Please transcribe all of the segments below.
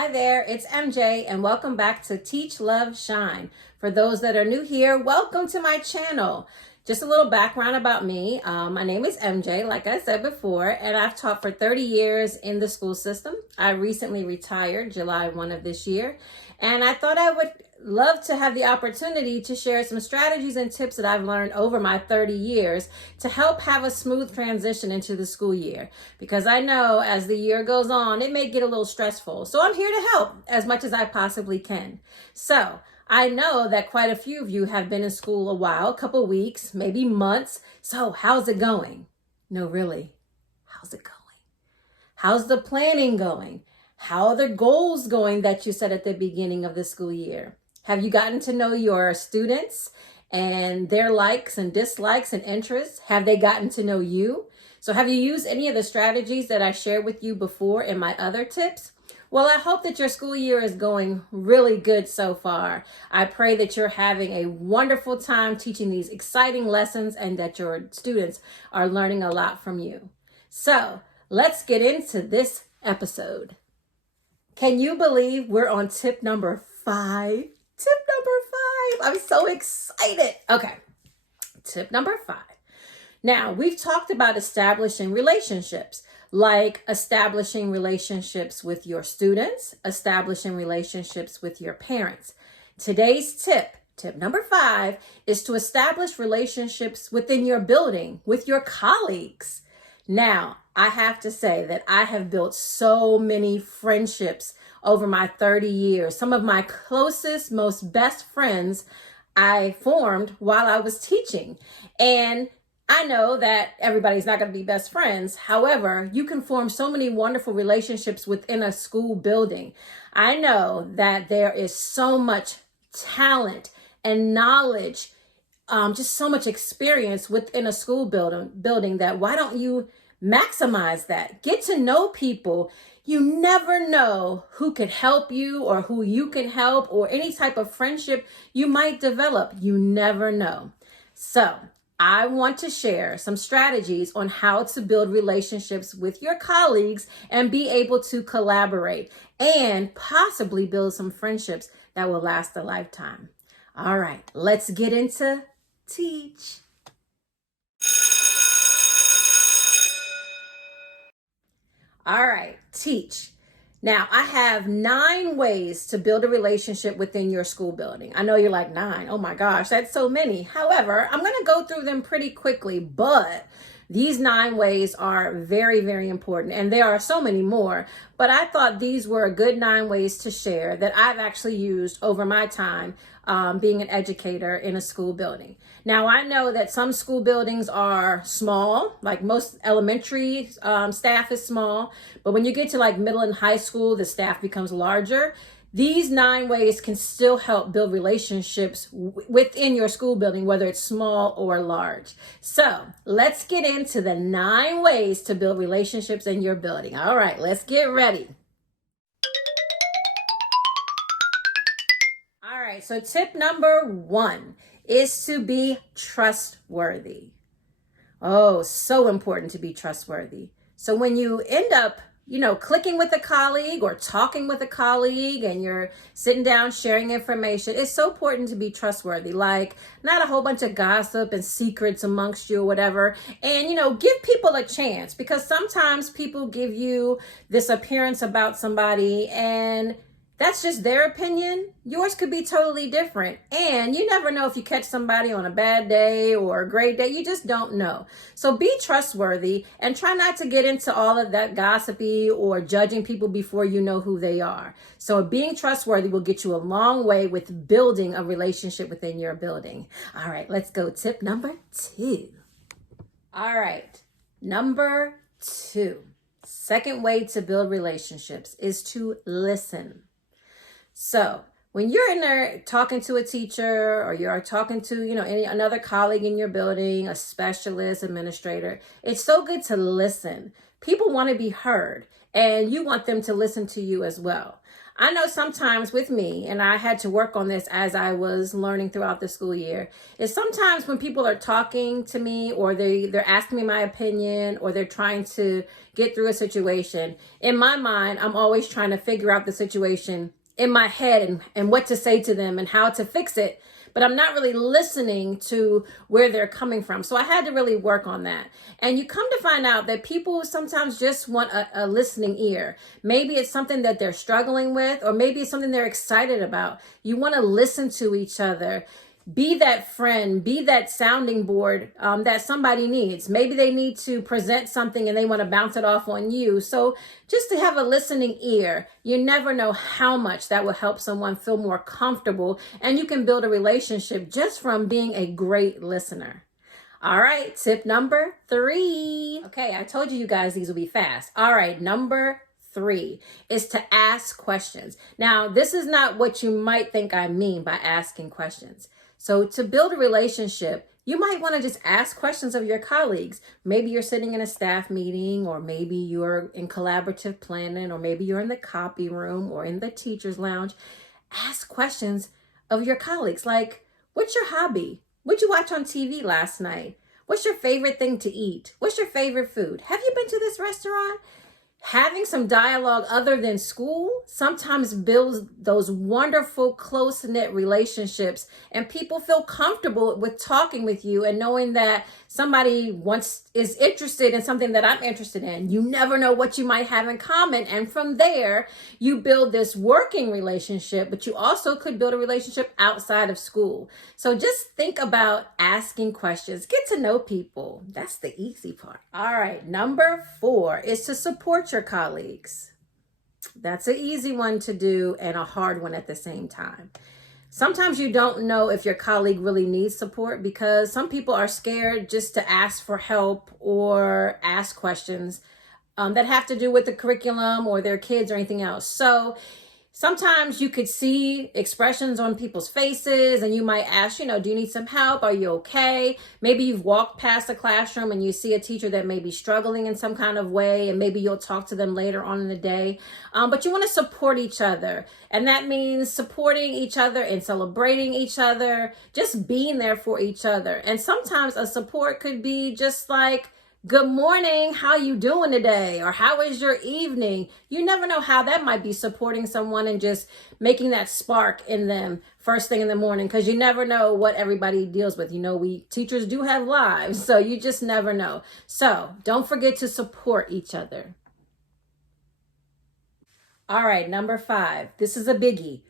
Hi there, it's MJ and welcome back to Teach, Love, Shine. For those that are new here, welcome to my channel. Just a little background about me. My name is MJ, like I said before, and I've taught for 30 years in the school system. I recently retired July 1 of this year, and I thought I would love to have the opportunity to share some strategies and tips that I've learned over my 30 years to help have a smooth transition into the school year. Because I know as the year goes on, it may get a little stressful. So I'm here to help as much as I possibly can. So I know that quite a few of you have been in school a while, a couple weeks, maybe months. So how's it going? No, really, how's it going? How's the planning going? How are the goals going that you set at the beginning of the school year? Have you gotten to know your students and their likes and dislikes and interests? Have they gotten to know you? So have you used any of the strategies that I shared with you before in my other tips? Well, I hope that your school year is going really good so far. I pray that you're having a wonderful time teaching these exciting lessons and that your students are learning a lot from you. So let's get into this episode. Can you believe we're on tip number 5? Tip number 5. I'm so excited. Okay. Tip number 5. Now, we've talked about establishing relationships, like establishing relationships with your students, establishing relationships with your parents. Today's tip number 5, is to establish relationships within your building, with your colleagues. Now, I have to say that I have built so many friendships over my 30 years. Some of my closest, most best friends I formed while I was teaching. And I know that everybody's not going to be best friends. However, you can form so many wonderful relationships within a school building. I know that there is so much talent and knowledge, just so much experience within a school building that why don't you maximize that? Get to know people. You never know who could help you or who you can help or any type of friendship you might develop. You never know. So I want to share some strategies on how to build relationships with your colleagues and be able to collaborate and possibly build some friendships that will last a lifetime. All right, let's get into teach. All right, teach. Now, I have 9 ways to build a relationship within your school building. I know you're like, 9? Oh my gosh, that's so many. However, I'm going to go through them pretty quickly, but these 9 ways are very, very important. And there are so many more, but I thought these were a good 9 ways to share that I've actually used over my time being an educator in a school building. Now, I know that some school buildings are small, like most elementary staff is small, but when you get to like middle and high school, the staff becomes larger. These 9 ways can still help build relationships within your school building, whether it's small or large. So let's get into the 9 ways to build relationships in your building. All right, let's get ready. All right, so tip number 1 is to be trustworthy. Oh, so important to be trustworthy. So when you end up clicking with a colleague or talking with a colleague and you're sitting down sharing information, it's so important to be trustworthy, like not a whole bunch of gossip and secrets amongst you or whatever. And, give people a chance, because sometimes people give you this appearance about somebody and that's just their opinion. Yours could be totally different. And you never know if you catch somebody on a bad day or a great day. You just don't know. So be trustworthy and try not to get into all of that gossipy or judging people before you know who they are. So being trustworthy will get you a long way with building a relationship within your building. All right, let's go. Tip number 2. All right, number 2. Second way to build relationships is to listen. So when you're in there talking to a teacher or you're talking to, another colleague in your building, a specialist, administrator, it's so good to listen, People want to be heard, and you want them to listen to you as well. I know sometimes with me, and I had to work on this as I was learning throughout the school year, is sometimes when people are talking to me or they're asking me my opinion or they're trying to get through a situation, in my mind, I'm always trying to figure out the situation in my head and what to say to them and how to fix it. But I'm not really listening to where they're coming from. So I had to really work on that. And you come to find out that people sometimes just want a listening ear. Maybe it's something that they're struggling with, or maybe it's something they're excited about. You want to listen to each other. Be that friend, be that sounding board that somebody needs. Maybe they need to present something and they want to bounce it off on you. So just to have a listening ear, you never know how much that will help someone feel more comfortable, and you can build a relationship just from being a great listener. All right, tip number 3. Okay, I told you guys these will be fast. All right, number 3 is to ask questions. Now, this is not what you might think I mean by asking questions. So to build a relationship, you might want to just ask questions of your colleagues. Maybe you're sitting in a staff meeting, or maybe you're in collaborative planning, or maybe you're in the copy room or in the teacher's lounge. Ask questions of your colleagues, like, what's your hobby? What'd you watch on TV last night? What's your favorite thing to eat? What's your favorite food? Have you been to this restaurant? Having some dialogue other than school sometimes builds those wonderful, close-knit relationships, and people feel comfortable with talking with you and knowing that somebody is interested in something that I'm interested in. You never know what you might have in common, and from there, you build this working relationship, but you also could build a relationship outside of school. So just think about asking questions. Get to know people. That's the easy part. All right, number 4 is to support your colleagues. That's an easy one to do and a hard one at the same time. Sometimes you don't know if your colleague really needs support because some people are scared just to ask for help or ask questions that have to do with the curriculum or their kids or anything else. So sometimes you could see expressions on people's faces and you might ask, do you need some help? Are you okay? Maybe you've walked past a classroom and you see a teacher that may be struggling in some kind of way, and maybe you'll talk to them later on in the day. But you want to support each other. And that means supporting each other and celebrating each other, just being there for each other. And sometimes a support could be just like, good morning, how you doing today? Or how is your evening? You never know how that might be supporting someone and just making that spark in them first thing in the morning, because you never know what everybody deals with. We teachers do have lives, so you just never know. So don't forget to support each other. All right, number 5. This is a biggie.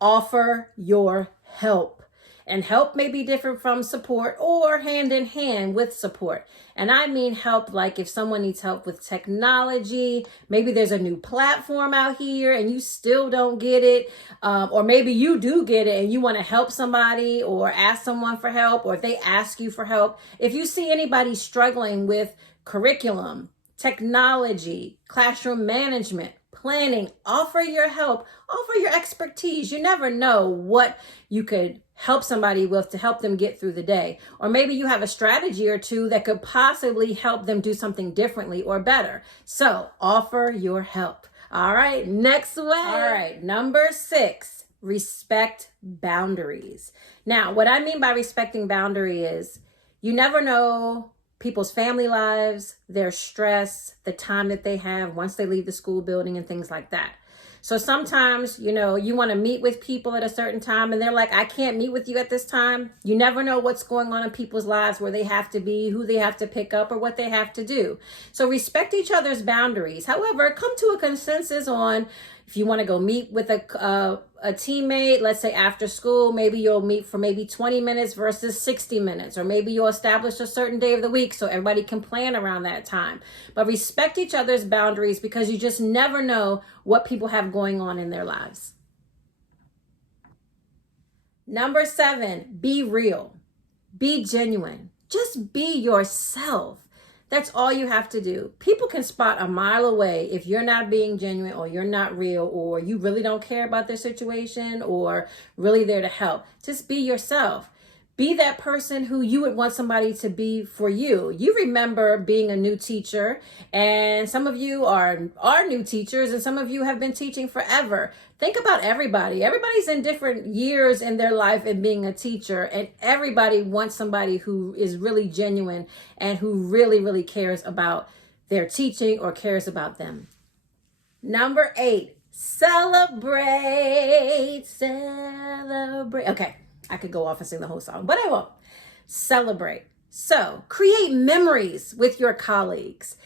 Offer your help. And help may be different from support or hand in hand with support. And I mean help like if someone needs help with technology, maybe there's a new platform out here and you still don't get it. Or maybe you do get it and you want to help somebody or ask someone for help, or if they ask you for help. If you see anybody struggling with curriculum, technology, classroom management, planning, offer your help, offer your expertise. You never know what you could help somebody with to help them get through the day. Or maybe you have a strategy or two that could possibly help them do something differently or better. So offer your help. All right, next one. All right, number 6, respect boundaries. Now, what I mean by respecting boundary is you never know people's family lives, their stress, the time that they have once they leave the school building and things like that. So sometimes, you want to meet with people at a certain time and they're like, I can't meet with you at this time. You never know what's going on in people's lives, where they have to be, who they have to pick up, or what they have to do. So respect each other's boundaries. However, come to a consensus on if you want to go meet with a teammate, let's say after school, maybe you'll meet for maybe 20 minutes versus 60 minutes, or maybe you'll establish a certain day of the week so everybody can plan around that time. But respect each other's boundaries, because you just never know what people have going on in their lives. Number 7, be real. Be genuine. Just be yourself. That's all you have to do. People can spot a mile away if you're not being genuine, or you're not real, or you really don't care about their situation, or really there to help. Just be yourself. Be that person who you would want somebody to be for you. You remember being a new teacher, and some of you are new teachers, and some of you have been teaching forever. Think about everybody. Everybody's in different years in their life in being a teacher, and everybody wants somebody who is really genuine and who really, really cares about their teaching or cares about them. Number 8, celebrate. Okay, I could go off and sing the whole song, but I won't. Celebrate. So create memories with your colleagues.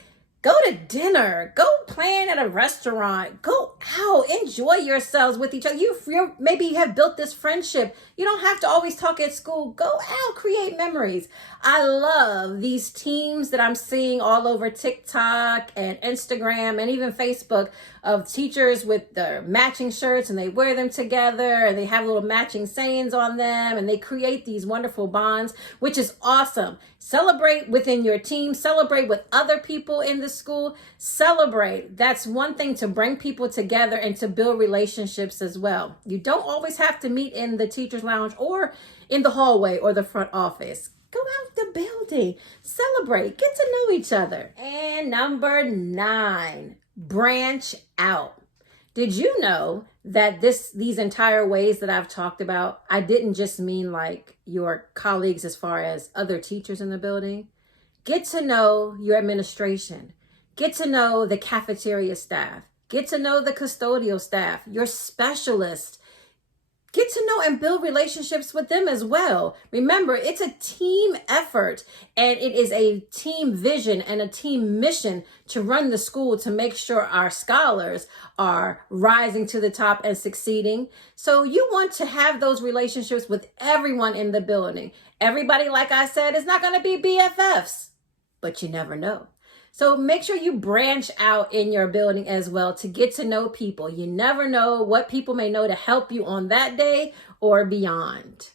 Go to dinner, go plan at a restaurant, go out, enjoy yourselves with each other. You maybe have built this friendship. You don't have to always talk at school. Go out, create memories. I love these teams that I'm seeing all over TikTok and Instagram and even Facebook of teachers with their matching shirts, and they wear them together and they have little matching sayings on them, and they create these wonderful bonds, which is awesome. Celebrate within your team, celebrate with other people in the school, celebrate. That's one thing to bring people together and to build relationships as well. You don't always have to meet in the teacher's lounge or in the hallway or the front office. Go out the building, celebrate, get to know each other. And number 9, branch out. Did you know that these entire ways that I've talked about, I didn't just mean like your colleagues as far as other teachers in the building? Get to know your administration. Get to know the cafeteria staff. Get to know the custodial staff, your specialists. Get to know and build relationships with them as well. Remember, it's a team effort, and it is a team vision and a team mission to run the school to make sure our scholars are rising to the top and succeeding. So you want to have those relationships with everyone in the building. Everybody, like I said, is not going to be BFFs, but you never know. So make sure you branch out in your building as well to get to know people. You never know what people may know to help you on that day or beyond.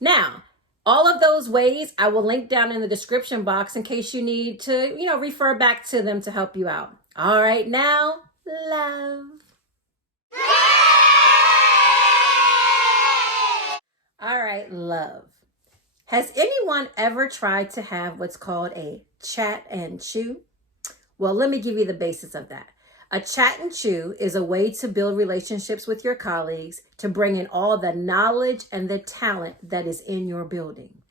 Now, all of those ways I will link down in the description box in case you need to, refer back to them to help you out. All right, now, love. All right, love. Has anyone ever tried to have what's called a chat and chew? Well, let me give you the basis of that. A chat and chew is a way to build relationships with your colleagues, to bring in all the knowledge and the talent that is in your building.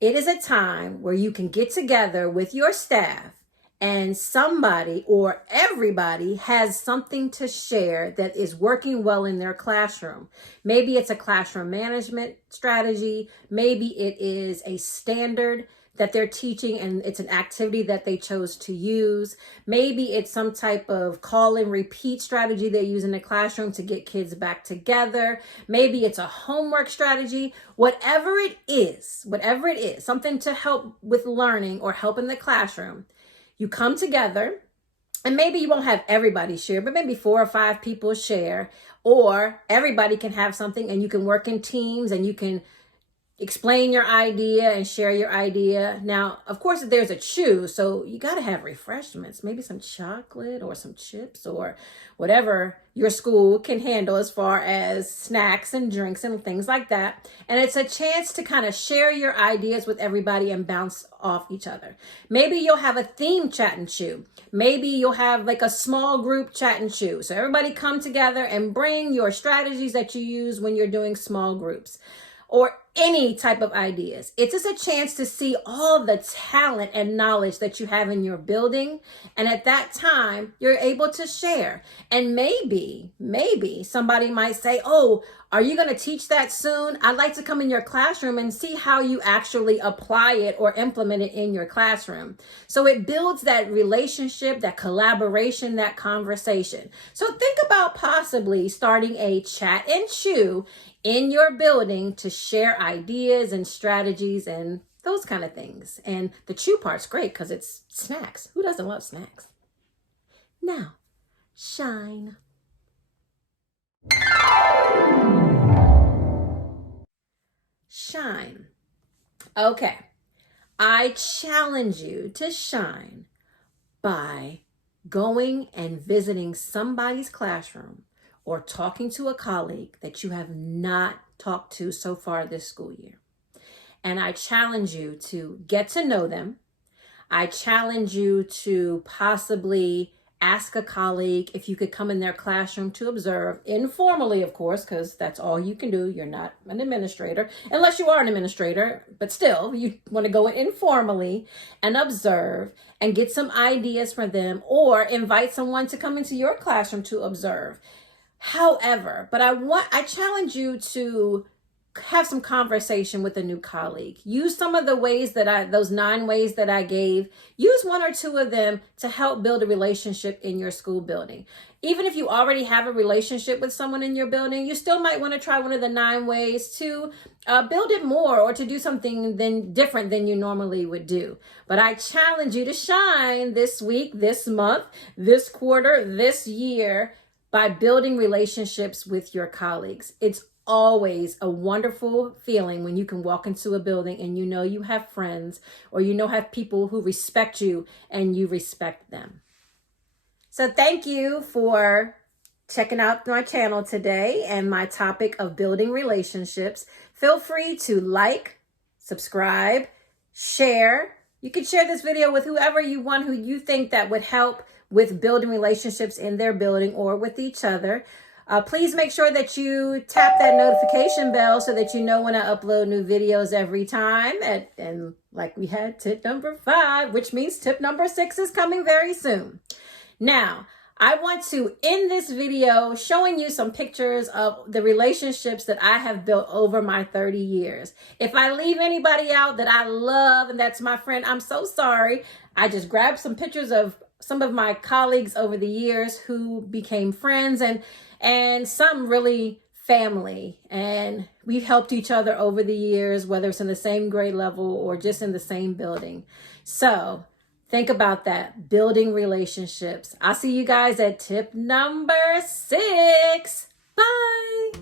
It is a time where you can get together with your staff and somebody or everybody has something to share that is working well in their classroom. Maybe it's a classroom management strategy. Maybe it is a standard that they're teaching and it's an activity that they chose to use. Maybe it's some type of call and repeat strategy they use in the classroom to get kids back together. Maybe it's a homework strategy. Whatever it is, something to help with learning or help in the classroom, you come together, and maybe you won't have everybody share, but maybe 4 or 5 people share, or everybody can have something and you can work in teams and you can explain your idea and share your idea. Now, of course, there's a chew, so you got to have refreshments, maybe some chocolate or some chips or whatever your school can handle as far as snacks and drinks and things like that. And it's a chance to kind of share your ideas with everybody and bounce off each other. Maybe you'll have a theme chat and chew. Maybe you'll have like a small group chat and chew. So everybody come together and bring your strategies that you use when you're doing small groups, or any type of ideas. It's just a chance to see all the talent and knowledge that you have in your building. And at that time, you're able to share. And maybe somebody might say, oh, are you going to teach that soon? I'd like to come in your classroom and see how you actually apply it or implement it in your classroom. So it builds that relationship, that collaboration, that conversation. So think about possibly starting a chat and chew in your building to share ideas and strategies and those kind of things. And the chew part's great because it's snacks. Who doesn't love snacks? Now, shine. Shine. Okay. I challenge you to shine by going and visiting somebody's classroom or talking to a colleague that you have not talked to so far this school year. And I challenge you to get to know them. I challenge you to possibly ask a colleague if you could come in their classroom to observe, informally, of course, because that's all you can do. You're not an administrator, unless you are an administrator, but still, you want to go informally and observe and get some ideas from them, or invite someone to come into your classroom to observe. However, but I challenge you to have some conversation with a new colleague. Use some of the ways those 9 ways that I gave. Use 1 or 2 of them to help build a relationship in your school building. Even if you already have a relationship with someone in your building, you still might want to try one of the 9 ways to build it more, or to do something different than you normally would do. But I challenge you to shine this week, this month, this quarter, this year, by building relationships with your colleagues. It's always a wonderful feeling when you can walk into a building and you know you have friends, or have people who respect you and you respect them. So thank you for checking out my channel today and my topic of building relationships. Feel free to like, subscribe, share. You can share this video with whoever you want, who you think that would help with building relationships in their building or with each other. Please make sure that you tap that notification bell so that you know when I upload new videos every time. And like we had tip number 5, which means tip number 6 is coming very soon. Now, I want to end this video showing you some pictures of the relationships that I have built over my 30 years. If I leave anybody out that I love and that's my friend, I'm so sorry. I just grabbed some pictures of some of my colleagues over the years who became friends, and some really family. And we've helped each other over the years, whether it's in the same grade level or just in the same building. So think about that, building relationships. I'll see you guys at tip number 6. Bye.